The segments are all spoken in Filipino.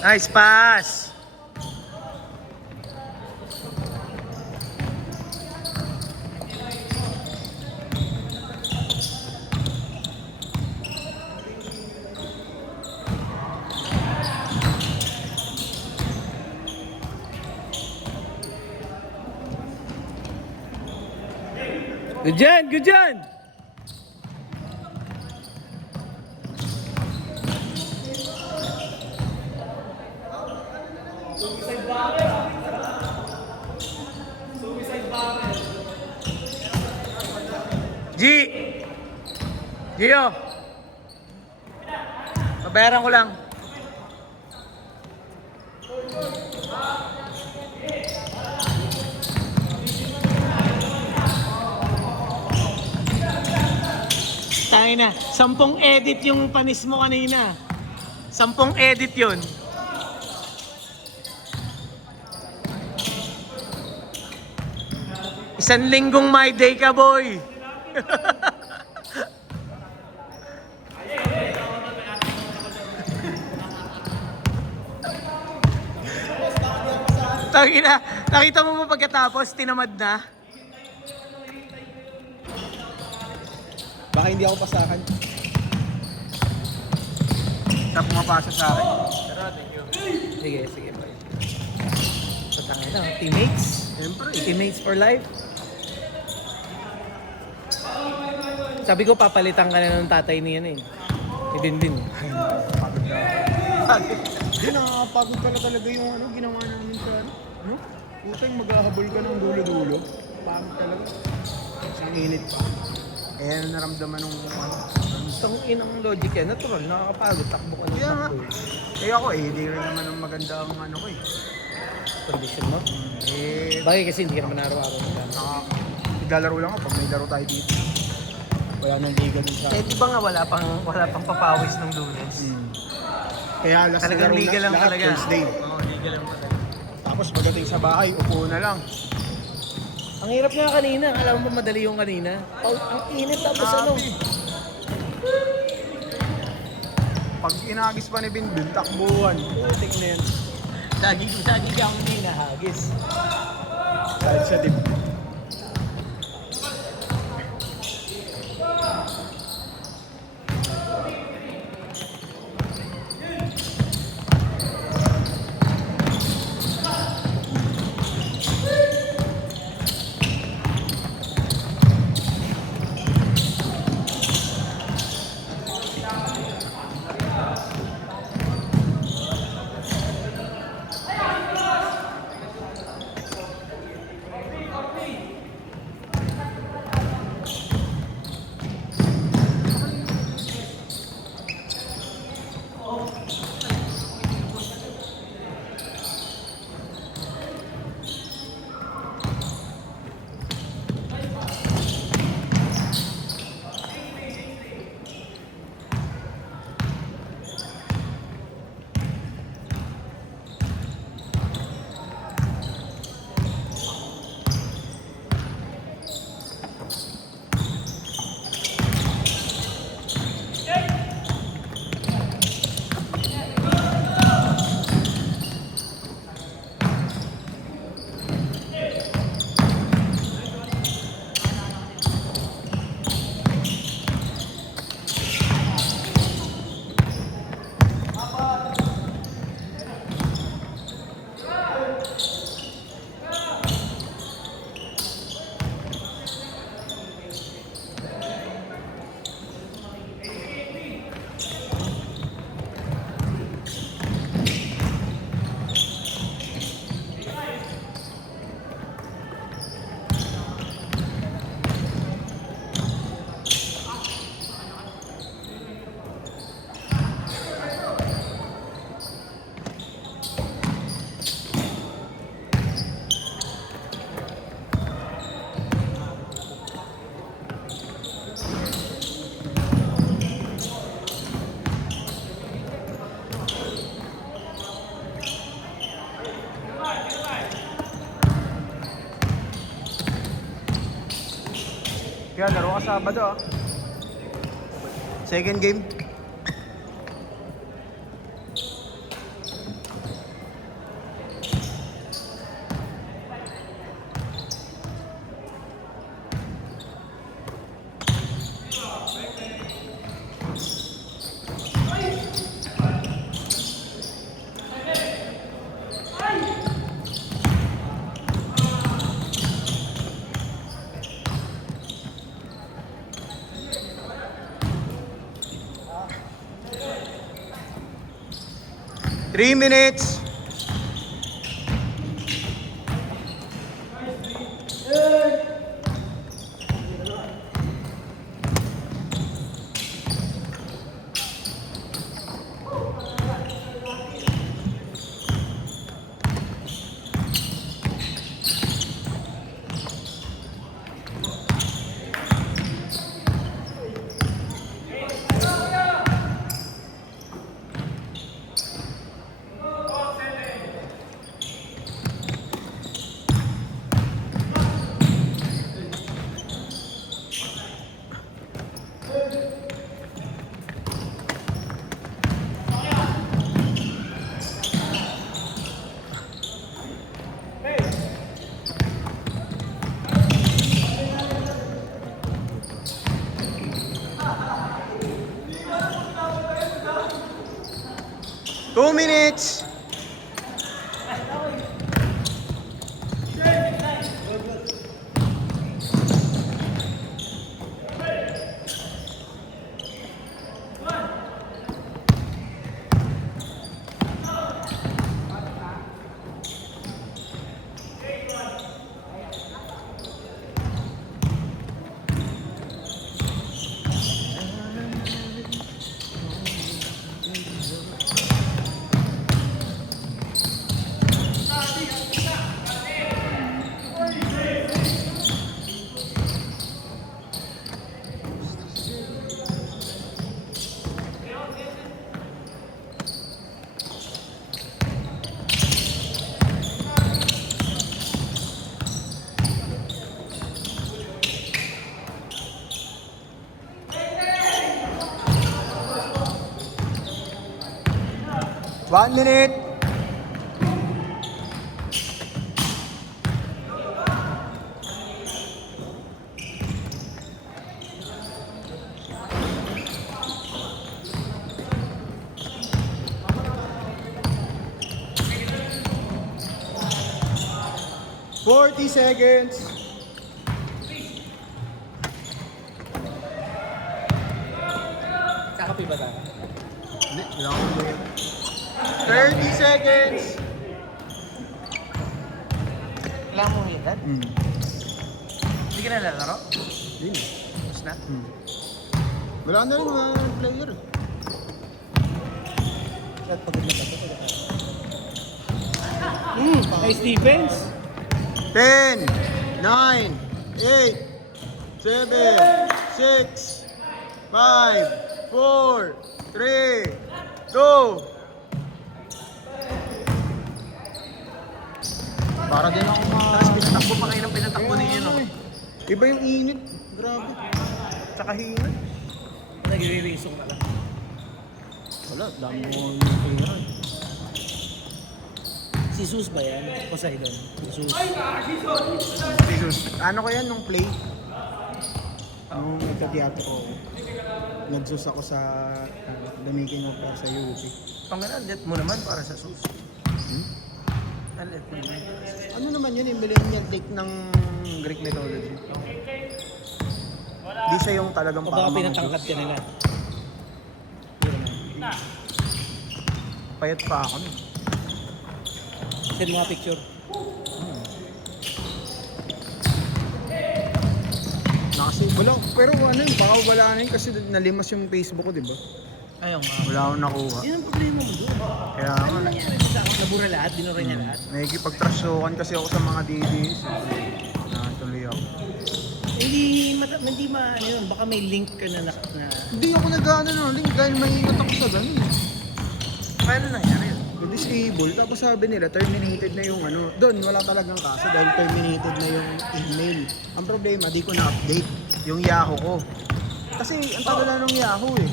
Nice pass. Good dyan, good dyan. G! Gio! Pabayaran ko lang. Tangin na, 10 edit yung panis mo kanina. 10 edit yun. Isang linggong my day ka, boy. Tangina, nakita mo pagkatapos, tinamad na. Baka hindi ako pasakan. Sa pumapasa sa akin. Pero thank you. Sige, sige, boy. So, tangina, teammates? Siyempre. Teammates for life? Sabi ko, papalitan ka na ng tatay niyan eh. Si Dindin. Pagod na. Hindi, nakakapagod pala talaga yung ginawa namin sa ano? Putang maghahabol ka ng dulo-dulo. Pagod talaga. Ang init pa. Eh, naramdaman nung Itong inang logic yan, natural, nakakapagod, takbo ka ng Kaya nga. takbo. Eh ako hindi rin naman ang maganda ang ko eh. Condition mo? Eh, Bagay kasi hindi ka naman araw-araw mo. naglalaro lang ako pag may laro tayo dito. Wala nang liga dun sa Eh, di ba nga wala pang papawis ng lunes? Kaya last Talagang na liga lang lahat, talaga. Thursday. Oo, liga lang talaga. Tapos pagdating sa bahay, upo na lang. Ang hirap nga kanina, alam mo ba madali yung kanina? Ang init tapos ano? Pag inagis pa ni Binbin, takbuhan. Putik na yan. Lagi ka akong hindi nahagis. Kahit sa tip. Kaya laro ka Sabado ah. Second game. 3 minutes. Two minutes. One minute. Forty seconds. Kakapi ba tayo? Hindi, wala akong bayad. 30 seconds. Kailangan mo umiitan? Hindi ka na lalaro? Hindi. Tapos na? Wala na rin mga player. At pagod na ba? Nice defense. 10, 9, 8, 7, 6, 5, 4, 3, 2. Para din ako Tapos pinatakbo pa kayo ng pinatakbo ninyo, no? Iba yung init. Grabe. Tsaka hingan. Nagre-racing na lang. Wala, dami mo yung pera. Si Sus ba yan? Poseidon. Si Sus. Jesus, ano ko yan nung play? Nung nagka-teatro ko. Nagsus ako sa The Making of sa UP. Pangalan, let mo naman para sa Sus. Let mo naman. Ano naman yun, yung millennial take ng Greek mythology. Hindi siya yung talagang O baka mga pinatangkat ka nila. payat pa ako nun. Send mga picture. Nakasave. Wala, pero ano yun, baka wala na yun kasi nalimas yung Facebook ko, di ba? Ayaw nga. Wala akong nakuha. Yan ang problema mo doon. Kaya Ano nangyari sa akin? Nabura lahat? Binura niya lahat? nakikipag-trasyokan kasi ako sa mga DDs. Natuloy ako. Hindi ano yun. Baka may link ka na Hindi ako nag-ano ng link dahil maingat ako sa ganun. Paano nangyari yun? Disable, tapos sabi nila terminated na yung ano. Doon, wala talagang kaso dahil terminated na yung email. Ang problema, di ko na-update yung Yahoo ko. Kasi ang tagal na nung Yahoo eh.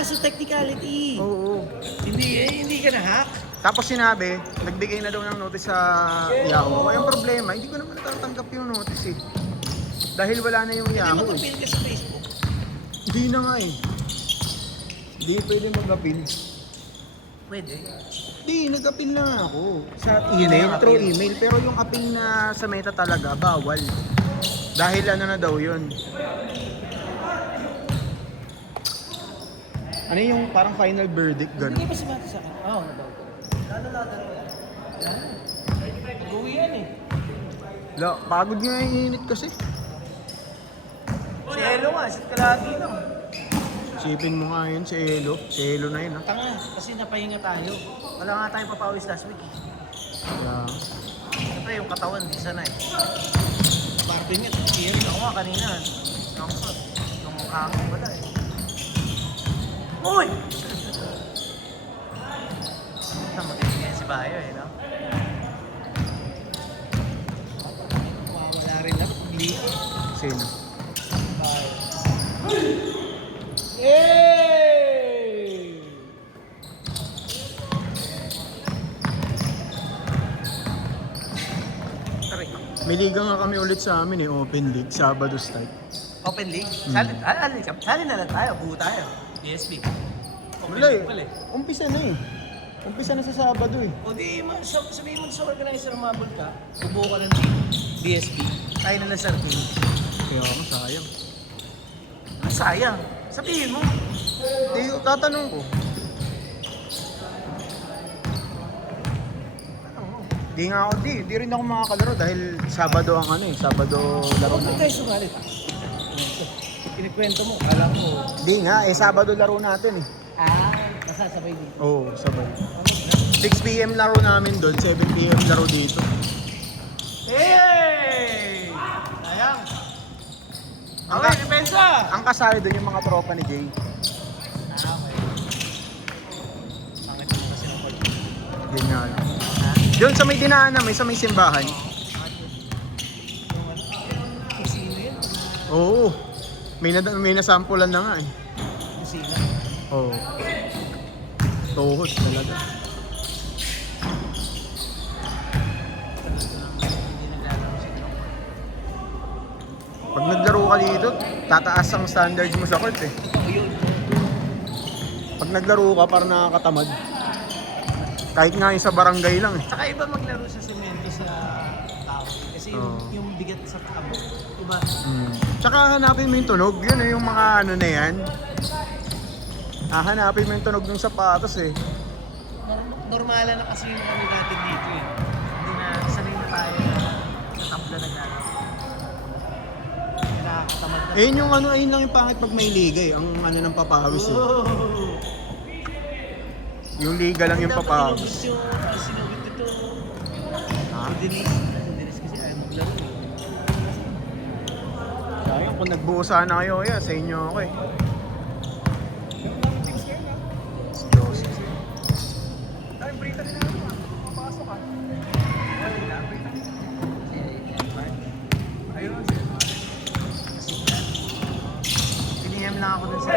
So technicality. Oo. Hindi ka na-hack. Tapos sinabi, nagbigay na daw ng notice sa Yahoo. Ay, ang problema, hindi ko naman natatanggap yung notice eh. Dahil wala na yung Hindi Yahoo. mag-appeal ka sa Facebook. Hindi na nga eh. Hindi pwede mag-appeal. Pwede. Hindi, nag-appeal na nga ako. Sa email, through email. Pero yung appeal na sa Meta talaga, bawal. Dahil ano na daw yun. Ano yung parang final verdict, Hindi gano'n? ba si Mati sa akin? Oo, nabaw ko. Lalo. Yan. Nag-uwi yan eh. Pagod nga yung init kasi. Si Elo nga, sit ka lagi no. Sipin mo nga yun, si Elo. Si Elo na yun, ha? Tanga, kasi napahinga tayo. Wala nga tayong papawis last week. Yeah. Siyempre yung katawan, di sana eh. Barbie nga, cheer. Ako nga kanina. Yung mukha ko wala eh. Uy! Matindi yan si Bayo eh, no? Mawawala rin lang. Sino? Bayo. Yay! Sorry. May liga nga kami ulit sa amin eh, Open League, Sabado start. Open League? Sali na lang tayo, buo tayo. DSP. Open Wala League pala eh. Umpisa na eh. Umpisa na sa Sabado eh. O di, sabihin mo sa organizer, umabol ka, bubuo ka ng team, DSP, tayo na lang sa team. Kaya ako, sayang. Ang sayang. Sabihin mo. Tatanong ko. Di nga ako, di rin ako makakalaro dahil Sabado ang ano eh, Sabado laro Huwag mo natin. tayo sumalit. Kinikwento mo, kala mo. Di nga, Sabado laro natin eh. Masasabay dito. Oo, sabay. 6 PM laro namin doon, 7 PM laro dito. Hey! Sayang. Okay, depensa! Ang kasali doon yung mga tropa ni Jay. Okay. Pangit mo kasi ng pag... Yun nga. Ha? Doon sa may dinaanan, sa may simbahan. Kusina yun. Oo. May nasampulan na nga eh. Kusina. Oo. Tuhod talaga. Hindi naglalaro si Drong. Pag naglaro ka dito, tataas ang standards mo sa court eh. Yun. Pag naglaro ka, parang nakakatamad. Kahit nga yung sa barangay lang eh. Saka iba maglaro sa semento sa tao. Kasi yung bigat sa tabo. Diba? Tsaka hanapin mo yung tunog. Yun eh, yung mga ano na yan. Hanapin mo yung tunog ng sapatos eh. Normala na kasi yung kami natin dito eh. Hindi na sanay na tayo sa tabla naglalaro. Nakakatamad na. Ayun yung ano, ayun lang yung pangit pag may liga eh. Ang ano ng papawis eh. Oh! Yung liga lang yung papawis. Sinugit ito. Ha? Denise kasi ayaw maglaro eh. Sayang kung nagbuo sana kayo, sa inyo ako eh. Piniham lang ako dun sa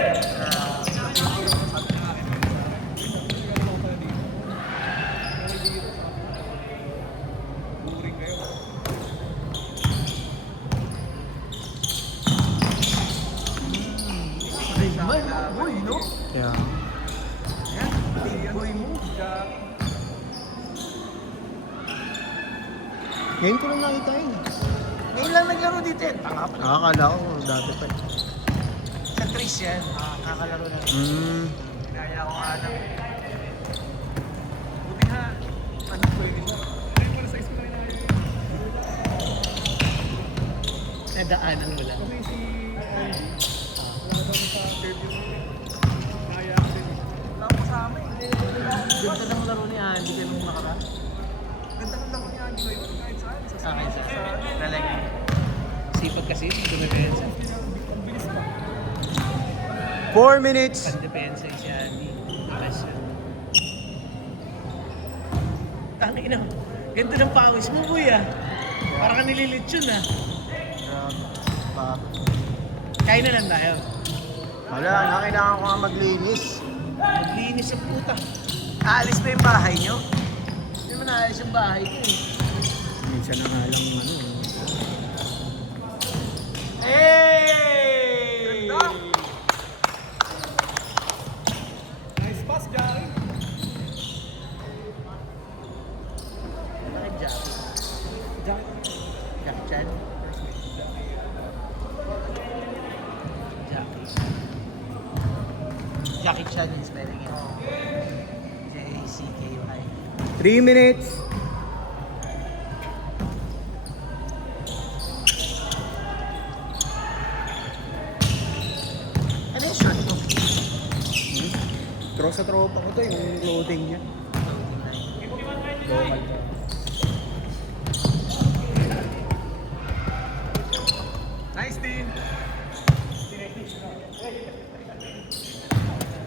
boy, no? Yeah. Big boy mo. Ngayon ko lang nakita yun. Ngayon lang naglaro dito eh. Tanga pa. Nakakala ko, dati pa eh. Sa Tris yan. Nakakalaro na. Kaya ko nga lang. Buti nga. Ano po yun? Nadaanan mo lang. Kasi si Andy, wala daw sa interview mo. Kaya ako din. Wala ko kasama eh. Ganda ng laro ni Andy kayo nung nakaraan. Ganda ng laro ni Andy ngayon, kahit saan. Sa akin sa talaga. Sipag kasi yung dumepensa. Ang bilis pa. 4 minutes. Pag-depensa si Andy. Bilas siya. Tangin na. Ganda ng pawis mo, boy ah. Parang ka nililitsyon ah. Kaya na lang tayo. Wala, kailangan ko nga maglinis. Maglinis sa puta. Aalis pa yung bahay nyo? Hindi naman aalis yung bahay ko eh. Minsan na nga lang ano. Hey! Ganda! Nice pass, Jari. Bakit Jack? Jari. Jack Chan? Jackie. Jackie Chan 3 minutes. Ano yung short mo? Sa tropa ko to, yung clothing niya. Local to. Nice, team!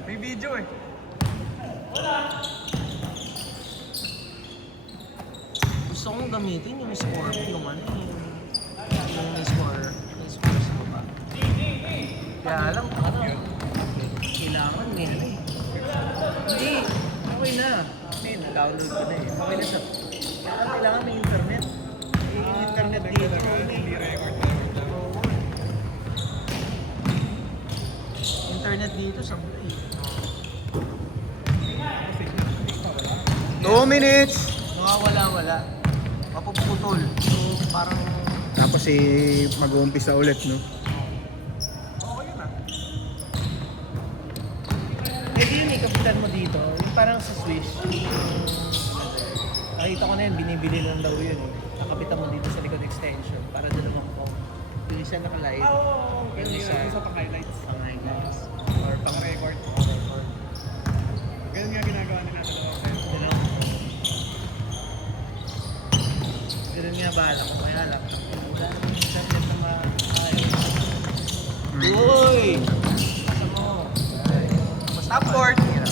May video eh. Gusto kong gamitin yung score, yung ano, yung score sa baba. Kaya alam, ano, kailangan may ano eh. Hindi, okay na. Hindi, na-download ko na eh. Okay na siya. Kailangan may internet. May internet dito. Hindi record. Oo. Internet dito sa buhay. 2 minutes. Wala. Mapuputol. So, parang... Tapos mag-uumpisa ulit, no? Okay na. Pwede yun eh, kapitan mo dito. Yung parang sa Swish. Nakita ko na yun, binibili lang daw yun eh. Nakapitan mo dito sa likod extension para doon naman ko. Yung isa nakalive. Yung isa pang highlights. pang highlights. Or pang record. record. Ganun nga ginagawa nila dalawa kayo. You know? Pero nga bahala ko kaya lang. Wala naman internet na maayos. Uy! Basta mo. Stop board! Hirap.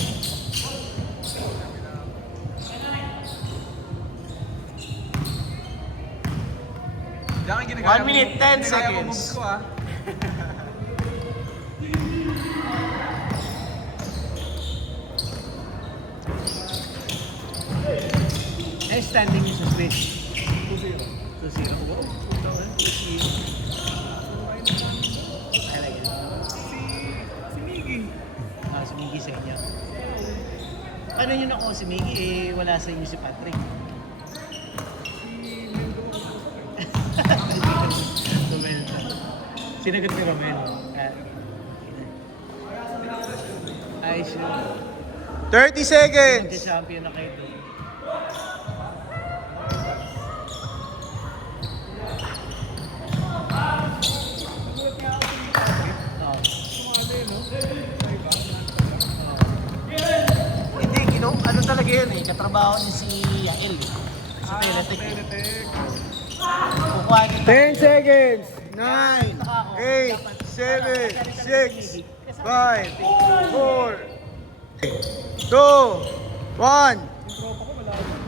Diyan ang ginagaya 1 minute, 10 ginagaya mo seconds. moves ko ah. Ay, standing yung sa Switch. 2-0. 2-0. Wow. Ito, 2-0. I like it. Si Miggy. Si Miggy sa inyo. Paano yun ako si Miggy? Eh, wala sa inyo si Patrick. Romel. Sinagot ni Romel. Ay, sure. 30 seconds. Magka-champion na kayo doon. Oo. Hindi, ano talaga yun eh. Katrabaho ni si Yael eh. Sa Teletech eh. Teletech. Kukuha kita. 10 seconds. 9, 8, 7, 6, 5, 4, 2, 1. Yung tropa ko wala ako.